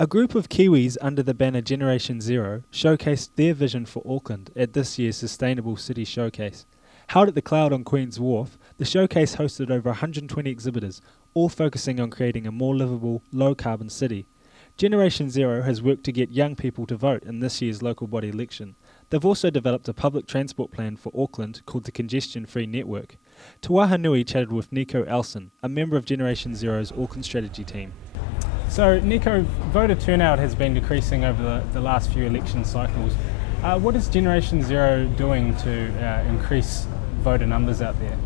A group of Kiwis under the banner Generation Zero showcased their vision for Auckland at this year's Sustainable City Showcase. Held at the Cloud on Queen's Wharf, the showcase hosted over 120 exhibitors, all focusing on creating a more livable, low-carbon city. Generation Zero has worked to get young people to vote in this year's local body election. They've also developed a public transport plan for Auckland called the Congestion Free Network. Te Waha Nui chatted with Niko Elsen, a member of Generation Zero's Auckland strategy team. So, Niko, voter turnout has been decreasing over the last few election cycles. What is Generation Zero doing to increase voter numbers out there?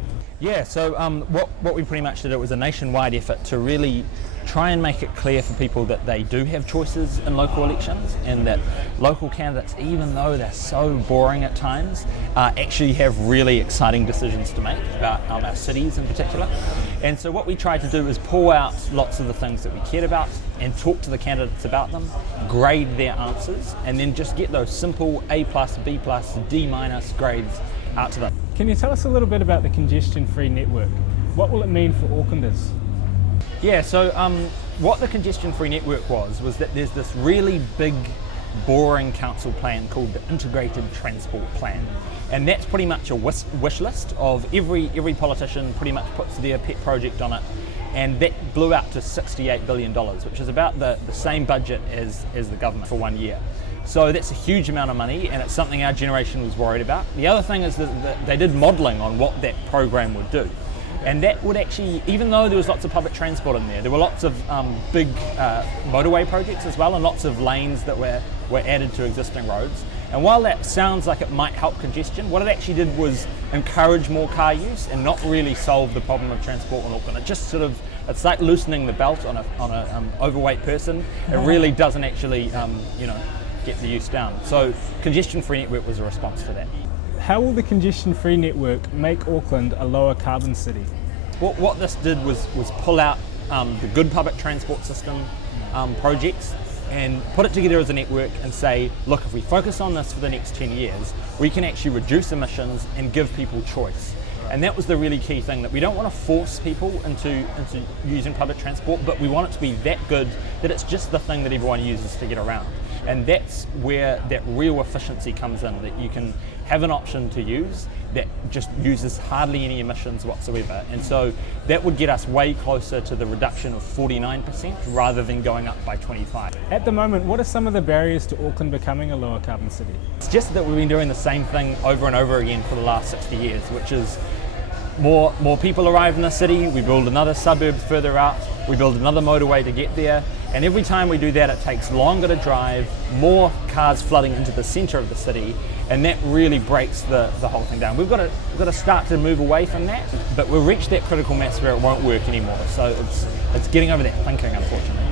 Yeah, so what we pretty much did, it was a nationwide effort to really try and make it clear for people that they do have choices in local elections, and that local candidates, even though they're so boring at times, actually have really exciting decisions to make about our cities in particular. And so what we tried to do is pull out lots of the things that we cared about and talk to the candidates about them, grade their answers, and then just get those simple A+, B+, D- grades out to them. Can you tell us a little bit about the Congestion Free Network? What will it mean for Aucklanders? Yeah, so what the Congestion Free Network was that there's this really big, boring council plan called the Integrated Transport Plan. And that's pretty much a wish list of every politician pretty much puts their pet project on it. And that blew out to $68 billion, which is about the same budget as the government for 1 year. So that's a huge amount of money, and it's something our generation was worried about. The other thing is that they did modelling on what that program would do. And that would actually, even though there was lots of public transport in there were lots of big motorway projects as well, and lots of lanes that were added to existing roads. And while that sounds like it might help congestion, what it actually did was encourage more car use and not really solve the problem of transport in Auckland. It just it's like loosening the belt on a overweight person. It really doesn't actually, get the use down. So Congestion Free Network was a response to that. How will the Congestion Free Network make Auckland a lower carbon city? What this did was pull out the good public transport system projects and put it together as a network and say, look, if we focus on this for the next 10 years, we can actually reduce emissions and give people choice. And that was the really key thing, that we don't want to force people into using public transport, but we want it to be that good that it's just the thing that everyone uses to get around. And that's where that real efficiency comes in, that you can have an option to use that just uses hardly any emissions whatsoever. And so that would get us way closer to the reduction of 49% rather than going up by 25%. At the moment, what are some of the barriers to Auckland becoming a lower carbon city? It's just that we've been doing the same thing over and over again for the last 60 years, which is more people arrive in the city, we build another suburb further out, we build another motorway to get there, and every time we do that it takes longer to drive, more cars flooding into the centre of the city, and that really breaks the whole thing down. We've got to start to move away from that, but we've reached that critical mass where it won't work anymore, so it's getting over that thinking, unfortunately.